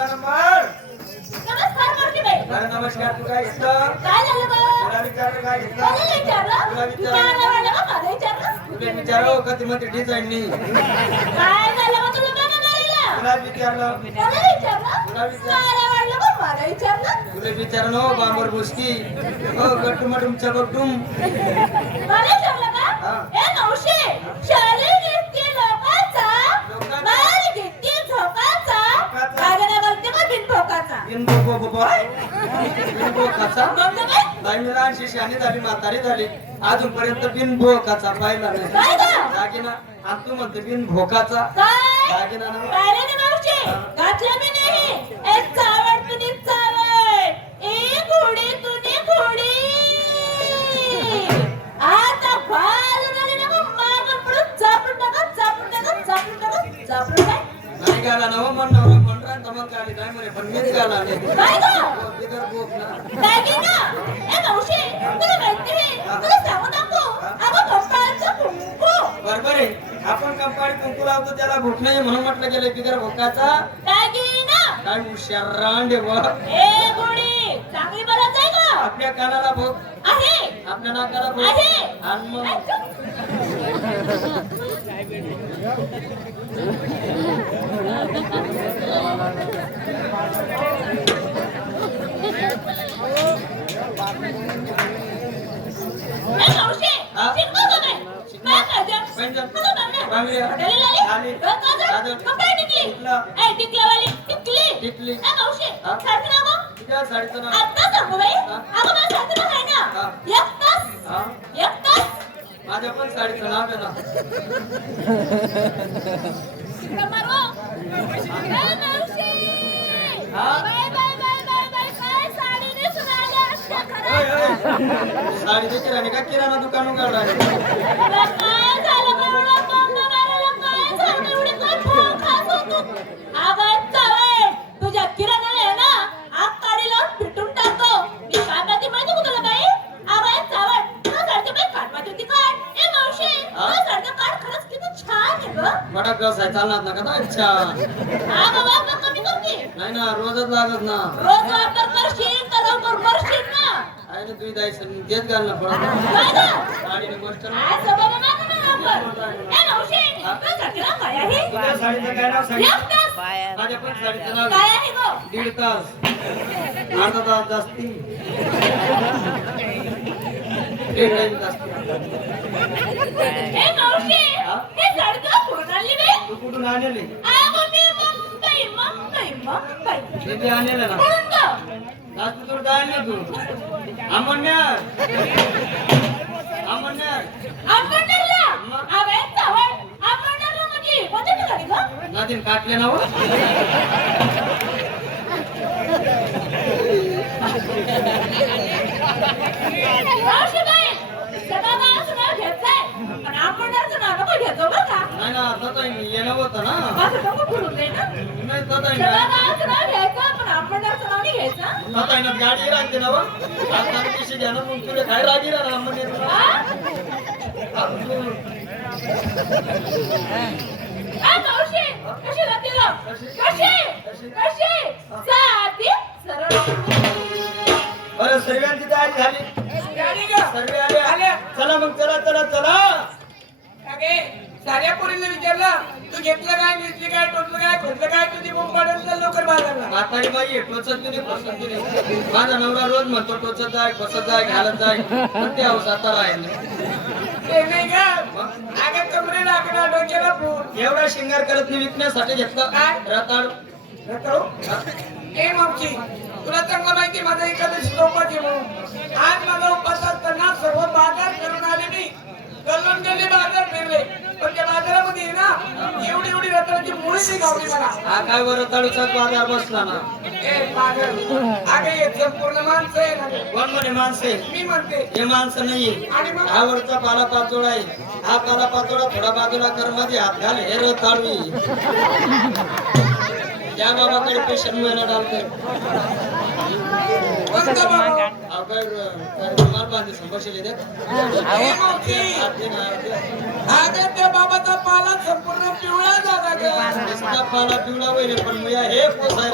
Number नमस्कार तू काय घेतलं? तुला विचारलं काय घेतलं? तुला विचारलं. तुला विचारलं डिझाईननी तुला? तुला? तुला हो बांबर बुसकी हो गट्टू मटूम चबकटूम मला विचारलं का? ए मावशी, शरीर इतके लोकांचा, लोकांचा. माल इतके झोकाचा, झोकाचा. काय गं नाही बोलते का बिनभोकाचा? बिनबो बो बो बॉय बिनबो काचा बोलते काय? बाई मी लहानशी शानी झाली म्हातारी झाली अजूनपर्यंत बिनबो काचा पाहिला नाही? दागिना आणि तू म्हणते बिन भोकाचा? दागिना नाही. ए चावड तुझी चावड. ए घोडी तुझी घोडी. आता बाजूला आली ना मग मागं पुढं चापून टाका, चापून टाका, चापून टाका, चापून काय? नाही गाला ना हो बरोबर आहे. आपण कंपाळी कुंकू लावतो त्याला भूक नाही म्हणून म्हटलं गेलं बिगर भोकाचा. काय हुशार रांड चांगली बोलत आहे का? आपल्या कानाला भोक. आहे. आपल्या नाकाला भोक. आहे. आणि मग. माझ्या पण साडीचं नाव आहे ना साडीचे किराणे का? किराणा दुकान उघडला मोठा व्यवसाय चालणार ना का? अच्छा. नाही ना रोजच लागत ना. रोज वापर करशील तर लवकर करशील ना. आहे ना तुझी जायचं तेच पडत? साडीने गोष्ट ना. माझ्या पण साडीचं नाव गं? दीड तास. अर्धा तास जास्ती. काटले ना हो मावशीबाई, सगळं गावाचं नाव घ्यायचंय. पण अंबरनाथचं नाव नको घेतो बरं का? नाही ना तसं येणं होतं ना असं नको फिरून दे ना. नाही तसं सगळं गावाचं नाव घ्यायचं, पण अंबरनाथचं नाव नाही घ्यायचं. तसं ना गाडी राहते ना हो आता पिशी घ्या ना मग तुला काय रागी राहणार म्हणजे हा? आ, मावशी, कशी राहते गं? कशी? कशी? साधी, सरळ. बरं सर्वांची तयारी झाली सर्वे आले चला मग चला चला चला अगे साऱ्या पोरीला विचारलं तू घेतलं काय घेतली काय टोचलं काय खोदलं काय तुझी बोंब पाडून लवकर बाजारला म्हातारी बाई आहे, टोचत तुझी फसत तुझी माझा नवरा रोज म्हणतो टोचत जाय फसत जाय घालत जाय. पण ते हौस आता राहील ते नाही का? अगं कमरे लाकडा डोक्याला फूट एवढा शिंगार करत नाही विकण्यासाठी घेतला. काय? रताळ. रताळू? ए मावशी तुला चांगलं माहिती माझा एखादं गेले बाजार फिरले. पण त्या बाजारामध्ये ना एवढी एवढी रताळाची नाही गावली मला. हा काय बरं रताळूचाच बाजार बसला ना. ए बाजार. अगे हे संपूर्ण माणसं आहे ना कोण म्हणे माणसे मी म्हणते. हे माणसं नाहीये. आणि मग? हा वरचा पाला पाचोळा आहे. हा पाला पाचोळा थोडा बाजूला कर मध्ये हात घाल हे रताळू त्या बाबाकडे पेशंट महिना त्या बाबाचा पाला संपूर्ण पिवळा झाला पाला पिवळा वैरे पण मुया हे पोसाय